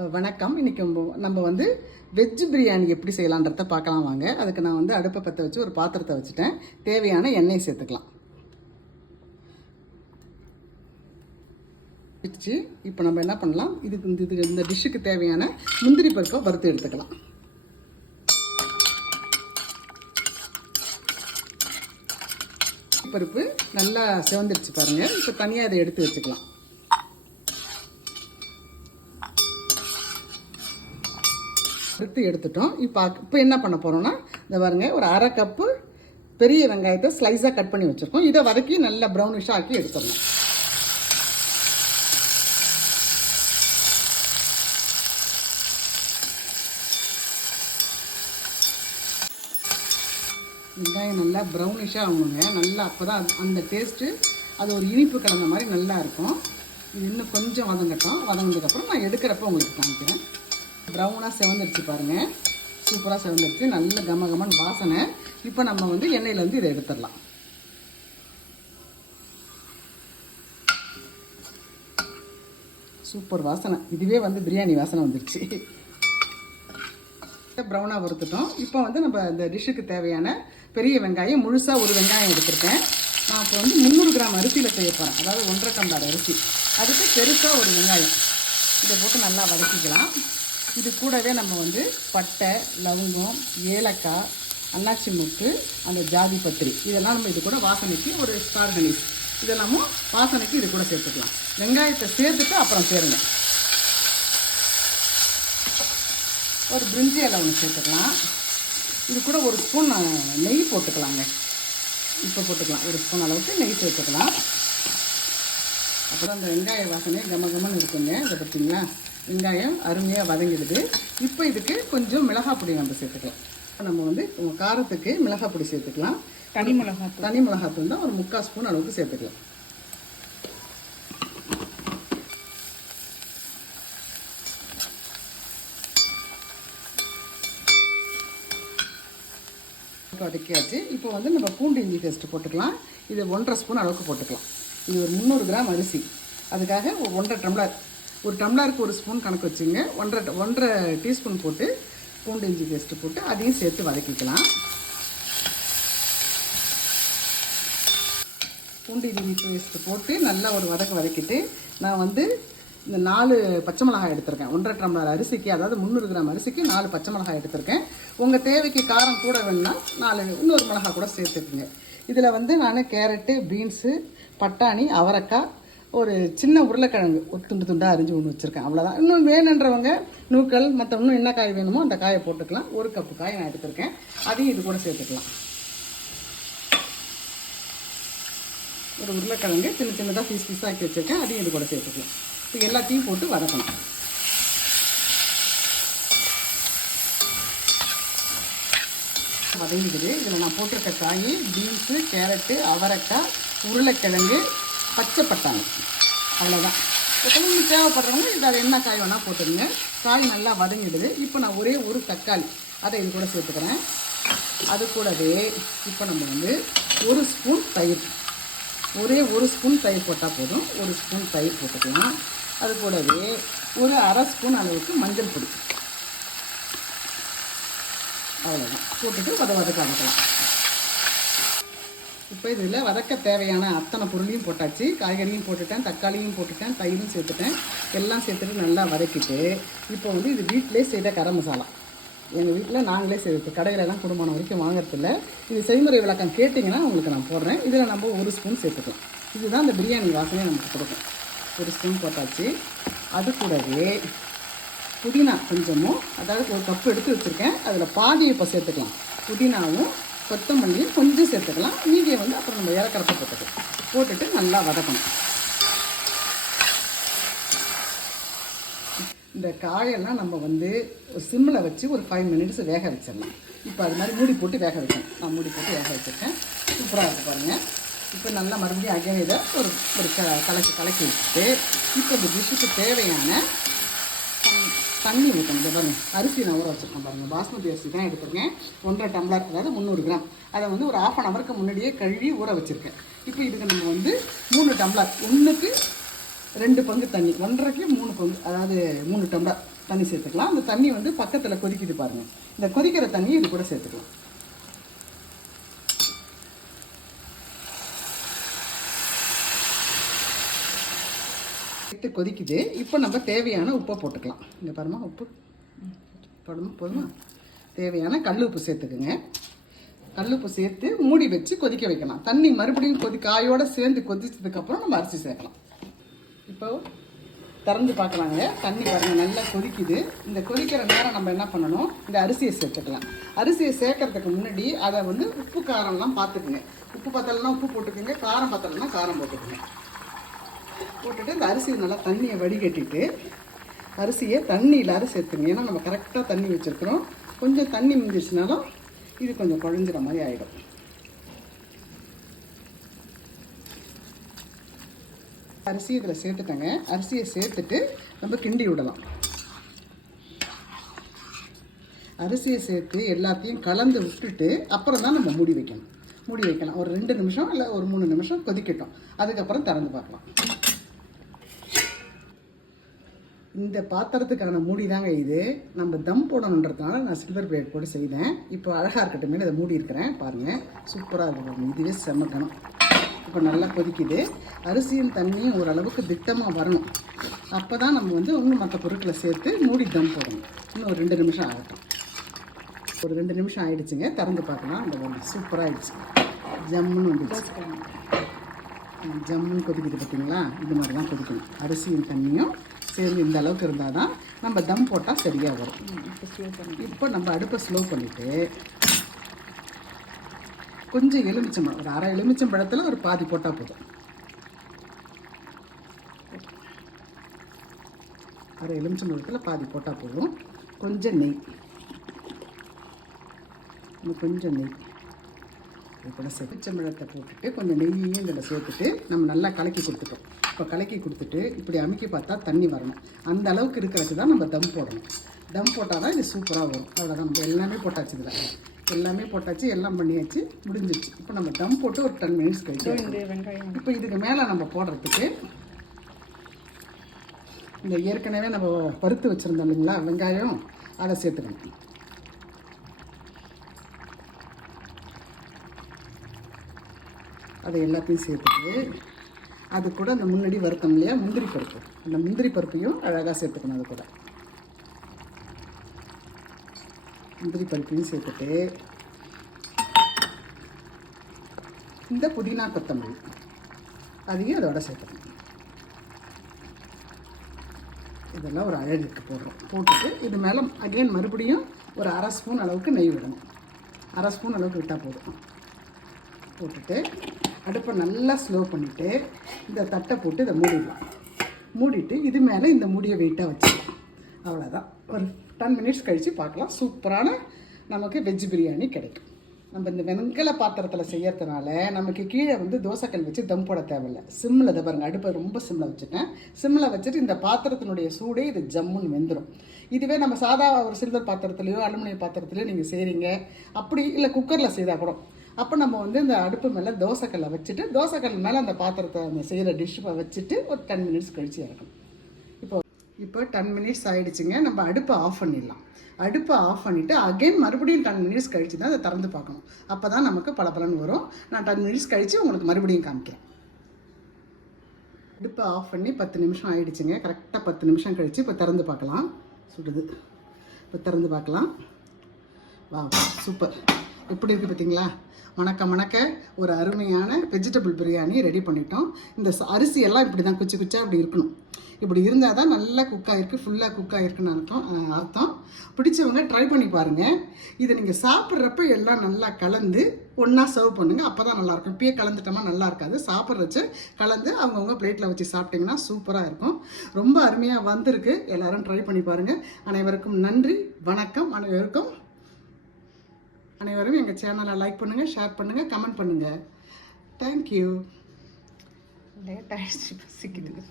வணக்கம். இன்றைக்கி நம்ம வந்து வெஜ் பிரியாணி எப்படி செய்யலான்றத பார்க்கலாம் வாங்க. அதுக்கு நான் வந்து அடுப்பை பற்ற வச்சு ஒரு பாத்திரத்தை வச்சுட்டேன். தேவையான எண்ணெய் சேர்த்துக்கலாம். வச்சு இப்போ நம்ம என்ன பண்ணலாம், இந்த டிஷ்ஷுக்கு தேவையான முந்திரி பருப்பை வறுத்து எடுத்துக்கலாம். பருப்பு நல்லா சிவந்துடுச்சு பாருங்கள். இப்போ தனியாக இதை எடுத்து வச்சுக்கலாம். எடுத்துட்டோம். இப்போ என்ன பண்ண போகிறோம்னா, இந்த பாருங்க, ஒரு அரை கப்பு பெரிய வெங்காயத்தை ஸ்லைஸாக கட் பண்ணி வச்சுருக்கோம். இதை வதக்கி நல்லா ப்ரௌனிஷாக ஆக்கி எடுத்துடணும். வெங்காயம் நல்லா ப்ரௌனிஷாக ஆகணுங்க. நல்லா அப்போ தான் அந்த டேஸ்ட்டு, அது ஒரு இனிப்பு கலந்த மாதிரி நல்லா இருக்கும். இது இன்னும் கொஞ்சம் வதங்கட்டும். வதங்கினதுக்கப்புறம் நான் எடுக்கிறப்ப உங்களுக்கு காமிக்கிறேன். ப்ரௌனாக செவந்துருச்சு பாருங்கள். சூப்பராக செவந்துருச்சு. நல்ல கமகமன் வாசனை. இப்போ நம்ம வந்து எண்ணெயிலேருந்து இதை எடுத்துடலாம். சூப்பர் வாசனை. இதுவே வந்து பிரியாணி வாசனை வந்துருச்சு. ப்ரௌனாக வறுத்துட்டோம். இப்போ வந்து நம்ம இந்த டிஷ்ஷுக்கு தேவையான பெரிய வெங்காயம் முழுசாக ஒரு வெங்காயம் எடுத்துருக்கேன். நான் இப்போ வந்து 300 கிராம் அரிசியில் செய்ய போகிறேன். அதாவது 1.5 டம்ளர் அரிசி. அதுக்கு பெருசாக ஒரு வெங்காயம் இதை போட்டு நல்லா வதக்கிக்கலாம். இது கூடவே நம்ம வந்து பட்டை, லவங்கம், ஏலக்காய், அன்னாச்சி முக்கு, அந்த ஜாதி பத்திரி, இதெல்லாம் நம்ம இது கூட வாசனைக்கு ஒரு ஸ்டார் கனீஸ் இதெல்லாமும் வாசனைக்கு இது கூட சேர்த்துக்கலாம். வெங்காயத்தை சேர்த்துட்டு அப்புறம் சேருங்க. ஒரு பிரிஞ்சி இலை ஒன்று சேர்த்துக்கலாம். இது கூட ஒரு ஸ்பூன் நெய் போட்டுக்கலாங்க. இப்போ போட்டுக்கலாம். ஒரு ஸ்பூன் அளவுக்கு நெய் சேர்த்துக்கலாம். அப்புறம் அந்த வெங்காய வாசனை கமகமன்னு இருக்குங்க. இதை பார்த்தீங்களா, வெங்காயம் அருமையாக வதங்கிடுது. இப்போ இதுக்கு கொஞ்சம் மிளகாய் பொடி நம்ம சேர்த்துக்கலாம். நம்ம வந்து காரத்துக்கு மிளகாய் பொடி சேர்த்துக்கலாம். தனி மிளகாத்தூள் தான் ஒரு 3/4 ஸ்பூன் அளவுக்கு சேர்த்துக்கலாம். வதக்கியாச்சு. இப்போ வந்து நம்ம பூண்டு இஞ்சி பேஸ்ட்டு போட்டுக்கலாம். இது 1.5 ஸ்பூன் அளவுக்கு போட்டுக்கலாம். இது ஒரு 300 கிராம் அரிசி. அதுக்காக 1.5 டம்ளர், ஒரு டம்ளருக்கு ஒரு ஸ்பூன் கணக்கு வச்சுங்க. 1.5 டீஸ்பூன் போட்டு பூண்டு இஞ்சி பேஸ்ட்டு போட்டு அதையும் சேர்த்து வதக்கிக்கலாம். பூண்டு இஞ்சி பேஸ்ட்டு போட்டு நல்லா ஒரு வதக்கிட்டு நான் வந்து இந்த 4 பச்சை மிளகாய் எடுத்திருக்கேன். 1.5 டம்ளர் அரிசிக்கு, அதாவது 300 கிராம் அரிசிக்கு 4 பச்சை மிளகாய் எடுத்திருக்கேன். உங்கள் தேவைக்கு காரம் கூட வேணும்னா 4 இன்னொரு மிளகாய் கூட சேர்த்துக்குங்க. இதில் வந்து நான் கேரட்டு, பீன்ஸு, பட்டாணி, அவரைக்காய், ஒரு சின்ன உருளைக்கிழங்கு ஒரு துண்டாக அரிஞ்சு ஒன்று வச்சுருக்கேன். அவ்வளோதான். இன்னும் வேணுன்றவங்க நூக்கல் மற்ற இன்னும் என்ன காய் வேணுமோ அந்த காயை போட்டுக்கலாம். 1 கப்பு காய் நான் எடுத்திருக்கேன். அதையும் இது கூட சேர்த்துக்கலாம். ஒரு உருளைக்கிழங்கு சின்னதாக பீஸாக ஆக்கி வச்சுருக்கேன். அதையும் இது கூட சேர்த்துக்கலாம். இப்போ எல்லாத்தையும் போட்டு வதக்கணும். வதங்கிடுது. இதில் நான் போட்டிருக்க காய் பீன்ஸு, கேரட்டு, அவரைக்காய், உருளைக்கிழங்கு, பச்சை பட்டாணி, அவ்வளோதான். இப்போ நீங்கள் தேவைப்படுறவங்க இதில் என்ன காய் வேணால் போட்டுருங்க. காய் நல்லா வதங்கிடுது. இப்போ நான் ஒரே ஒரு தக்காளி அதை இது கூட சேர்த்துக்கிறேன். அது கூடவே இப்போ நம்ம வந்து 1 ஸ்பூன் தயிர், ஒரே 1 ஸ்பூன் தயிர் போட்டால் போதும். 1 ஸ்பூன் தயிர் போட்டுக்கலாம். அது கூடவே ஒரு அரை ஸ்பூன் அளவுக்கு மஞ்சள் பொடி, அவ்வளோதான் போட்டுட்டு வதக்கலாம். இப்போ இதில் வதக்க தேவையான அத்தனை பொருளையும் போட்டாச்சு. காய்கறியும் போட்டுட்டேன், தக்காளியும் போட்டுட்டேன், தயிரும் சேர்த்துட்டேன். எல்லாம் சேர்த்துட்டு நல்லா வதக்கிட்டு இப்போ வந்து இது வீட்டிலே செய்த கரம் மசாலா. எங்கள் வீட்டில் நாங்களே செய்வது, கடையிலலாம் குடும்பம் வரைக்கும் வாங்குறதில்ல. இது செய்முறை விளக்கம் கேட்டிங்கன்னா உங்களுக்கு நான் போடுறேன். இதில் நம்ம 1 ஸ்பூன் சேர்த்துக்கலாம். இதுதான் இந்த பிரியாணி வாசனையை நமக்கு கொடுக்கும். 1 ஸ்பூன் போட்டாச்சு. அது கூடவே புதினா கொஞ்சமும், அதாவது 1 கப்பு எடுத்து வச்சுருக்கேன். அதில் பாதியை இப்போ சேர்த்துக்கலாம். புதினாவும் கொத்தமல்லியும் கொஞ்சம் சேர்த்துக்கலாம். மீதியை வந்து அப்புறம் நம்ம இறக்கிறப்ப போட்டுக்கலாம். போட்டுட்டு நல்லா வதக்கணும். இந்த காயெல்லாம் நம்ம வந்து ஒரு சிம்மில் வச்சு ஒரு 5 மினிட்ஸ் வேக வச்சிடலாம். இப்போ அது மாதிரி மூடி போட்டு வேக வைக்கணும். நான் மூடி போட்டு வேக வச்சுருக்கேன். சூப்பராக இருக்குது பாருங்கள். இப்போ நல்லா மறுபடியும் அகைன் இதை ஒரு கலக்கி வச்சுட்டு இப்போ இந்த டிஷ்ஷுக்கு தேவையான தண்ணி ஊற்றணும். பாருங்கள், அரிசி நான் ஊற வச்சுருக்கேன் பாருங்கள். பாஸ்மதி அரிசி தான் எடுத்துருக்கேன். 1.5 டம்ளர், அதாவது 300 கிராம். அதை வந்து ஒரு 1/2 ஹவருக்கு முன்னாடியே கழுவி ஊற வச்சுருக்கேன். இப்போ இதுக்கு நம்ம வந்து 3 டம்ளர், 1க்கு 2 பங்கு தண்ணி, 1.5க்கு 3 பங்கு, அதாவது 3 டம்ளர் தண்ணி சேர்த்துக்கலாம். அந்த தண்ணி வந்து பக்கத்தில் கொதிக்குது பாருங்கள். இந்த கொதிக்கிற தண்ணியை இது கூட சேர்த்துக்கலாம். கொதிக்குது. இப்போ நம்ம தேவையான உப்பை போட்டுக்கலாம். இங்கே பாருமா, உப்பு போதுமா? தேவையான கல் உப்பு சேர்த்துக்குங்க. கல் உப்பு சேர்த்து மூடி வச்சு கொதிக்க வைக்கலாம். தண்ணி மறுபடியும் காயோடு சேர்ந்து கொதிச்சதுக்கப்புறம் நம்ம அரிசி சேர்க்கலாம். இப்போ திறந்து பார்க்கலாங்க. தண்ணி பாருங்கள் நல்லா கொதிக்குது. இந்த கொதிக்கிற நேரம் நம்ம என்ன பண்ணணும், இந்த அரிசியை சேர்த்துக்கலாம். அரிசியை சேர்க்கறதுக்கு முன்னாடி அதை வந்து உப்பு காரம்லாம் பார்த்துக்குங்க. உப்பு பத்தலைன்னா உப்பு போட்டுக்கோங்க, காரம் பத்தலைன்னா காரம் போட்டுக்கோங்க. போட்டுட்டு இந்த அரிசியை நல்லா தண்ணியை வடிகட்டிட்டு அரிசியை தண்ணி இல்லாத சேர்த்துங்க. ஏன்னா நம்ம கரெக்டாக தண்ணி வச்சுருக்குறோம். கொஞ்சம் தண்ணி மிஞ்சிச்சுனாலும் இது கொஞ்சம் குழஞ்சிற மாதிரி ஆகிடும். அரிசி இதில் சேர்த்துட்டேங்க. அரிசியை சேர்த்துட்டு நம்ம கிண்டி விடலாம். அரிசியை சேர்த்து எல்லாத்தையும் கலந்து விட்டுட்டு அப்புறம் தான் நம்ம மூடி வைக்கணும். மூடி வைக்கலாம். ஒரு 2 நிமிஷம் இல்லை ஒரு 3 நிமிஷம் கொதிக்கட்டும். அதுக்கப்புறம் திறந்து பார்க்கலாம். இந்த பாத்திரத்துக்கான மூடி தாங்க இது. நம்ம தம் போடணுன்றதுனால நான் சில்வர் பிளேட் போட்டு செய்தேன். இப்போ அழகாக இருக்கட்டும் மேலே இதை மூடி இருக்கிறேன். பாருங்கள், சூப்பராக இருக்கும் பாருங்கள். இதுவே செம்மக்கணும். இப்போ நல்லா கொதிக்குது. அரிசியும் தண்ணியும் ஓரளவுக்கு திட்டமாக வரணும். அப்போ தான் நம்ம வந்து இன்னும் மற்ற பொருட்களை சேர்த்து மூடி தம் போடணும். இன்னும் ஒரு 2 நிமிஷம் ஆகட்டும். ஒரு 2 நிமிஷம் ஆகிடுச்சுங்க. திறந்து பார்க்கலாம். அந்த ஒன்று சூப்பராக ஆகிடுச்சு. ஜம்முன்னு வந்துடுச்சு. ஜம்முன்னு கொதிக்குது பார்த்தீங்களா? இது மாதிரி தான் கொதிக்கணும். அரிசியும் தண்ணியும் சேர்ந்து இந்த அளவுக்கு இருந்தால் தான் நம்ம தம் போட்டால் சரியாக வரும். இப்போ நம்ம அடுப்பை ஸ்லோ பண்ணிவிட்டு கொஞ்சம் எலுமிச்சம்பழம், ஒரு அரை எலுமிச்சம்பழத்தில் ஒரு பாதி போட்டால் போதும். அரை எலுமிச்சம்பழத்தில் பாதி போட்டால் போதும். கொஞ்சம் நெய், கொஞ்சம் நெய் இது கூட எலுமிச்சம்பழத்தை போட்டுட்டு கொஞ்சம் நெய்யையும் இதில் சேர்த்துட்டு நம்ம நல்லா கலக்கி கொடுத்துட்டோம். இப்போ கலக்கி கொடுத்துட்டு இப்படி அமுக்கி பார்த்தா தண்ணி வரணும். அந்த அளவுக்கு இருக்கிறதுக்கு தான் நம்ம தம் போடணும். தம் போட்டால் தான் இது சூப்பராக வரும். அவ்வளோதான். நம்ம எல்லாமே போட்டாச்சு. இதில் எல்லாமே போட்டாச்சு, எல்லாம் பண்ணியாச்சு, முடிஞ்சிச்சு. இப்போ நம்ம தம் போட்டு ஒரு 10 மினிட்ஸ் கழிச்சு இப்போ இதுக்கு மேலே நம்ம போடுறதுக்கு இந்த ஏற்கனவே நம்ம பருத்து வச்சுருந்தோம் இல்லைங்களா வெங்காயம், அதை சேர்த்துக்கணும். அதை எல்லாத்தையும் சேர்த்துட்டு அது கூட அந்த முன்னாடி வறுத்தோம் இல்லையா முந்திரி பருப்பு, அந்த முந்திரி பருப்பையும் அழகாக சேர்த்துக்கணும். அது கூட முந்திரி பருப்பையும் சேர்த்துட்டு இந்த புதினா கொத்தமல்லி அதையும் அதோட சேர்த்துக்கணும். இதெல்லாம் ஒரு அழகுக்கு போடுறோம். போட்டுட்டு இது மேலே அகைன் மறுபடியும் ஒரு 1/2 ஸ்பூன் அளவுக்கு நெய் விடணும். 1/2 ஸ்பூன் அளவுக்கு விட்டால் போதும். போட்டுட்டு அடுப்பை நல்லா ஸ்லோ பண்ணிவிட்டு இந்த தட்டை போட்டு இதை மூடிடலாம். மூடிட்டு இது மேலே இந்த மூடியை வெயிட்டாக வச்சுக்கலாம். அவ்வளோதான். ஒரு 10 மினிட்ஸ் கழித்து பார்க்கலாம். சூப்பரான நமக்கு வெஜ் பிரியாணி கிடைக்கும். நம்ம இந்த வெண்கல பாத்திரத்தில் செய்யறதுனால நமக்கு கீழே வந்து தோசைக்கல் வச்சு தம் போட தேவையில்லை. சிம்மில் இதை பாருங்கள், அடுப்பை ரொம்ப சிம்மில் வச்சுட்டேன். சிம்மில் வச்சுட்டு இந்த பாத்திரத்தினுடைய சூடே இது ஜம்முன்னு வெந்துடும். இதுவே நம்ம சாதா ஒரு சில்வர் பாத்திரத்துலையோ அலுமினிய பாத்திரத்துலையோ நீங்கள் செய்கிறீங்க, அப்படி இல்லை குக்கரில் செய்தால் கூட, அப்போ நம்ம வந்து இந்த அடுப்பு மேலே தோசைக்கல்லை வச்சுட்டு தோசைக்கல் மேலே அந்த பாத்திரத்தை அந்த செய்கிற டிஷ்ஷை வச்சுட்டு ஒரு 10 மினிட்ஸ் கழித்து இறக்கணும். இப்போ 10 மினிட்ஸ் ஆகிடுச்சுங்க. நம்ம அடுப்பை ஆஃப் பண்ணிடலாம். அடுப்பை ஆஃப் பண்ணிவிட்டு அகைன் மறுபடியும் 10 மினிட்ஸ் கழித்து தான் அதை திறந்து பார்க்கணும். அப்போ தான் நமக்கு பலபலன்னு வரும். நான் 10 மினிட்ஸ் கழித்து உங்களுக்கு மறுபடியும் காமிக்கிறேன். அடுப்பை ஆஃப் பண்ணி 10 நிமிஷம் ஆகிடுச்சுங்க. கரெக்டாக 10 நிமிஷம் கழித்து இப்போ திறந்து பார்க்கலாம். சுடுது. இப்போ திறந்து பார்க்கலாம். வா, சூப்பர். எப்படி இருக்குது பார்த்தீங்களா? மணக்க ஒரு அருமையான வெஜிடபிள் பிரியாணி ரெடி பண்ணிட்டோம். இந்த அரிசியெல்லாம் இப்படி தான் குச்சி குச்சா இப்படி இருக்கணும். இப்படி இருந்தால் தான் நல்லா குக் ஆகிருக்கு, ஃபுல்லாக குக் ஆகிருக்குன்னு அர்த்தம். பிடிச்சவங்க ட்ரை பண்ணி பாருங்கள். இதை நீங்கள் சாப்பிட்றப்ப எல்லாம் நல்லா கலந்து ஒன்றா சர்வ் பண்ணுங்கள். அப்போ தான் நல்லாயிருக்கும். இப்பயே கலந்துட்டோமா நல்லா இருக்காது. சாப்பிட்றச்சு கலந்து அவங்கவுங்க பிளேட்டில் வச்சு சாப்பிட்டிங்கன்னா சூப்பராக இருக்கும். ரொம்ப அருமையாக வந்திருக்கு. எல்லோரும் ட்ரை பண்ணி பாருங்கள். அனைவருக்கும் நன்றி, வணக்கம். அனைவரும் எங்கள் சேனலை லைக் பண்ணுங்கள், ஷேர் பண்ணுங்கள், கமெண்ட் பண்ணுங்கள். தேங்க்யூ. லேட் ஆகிடுச்சு, பசிக்குது.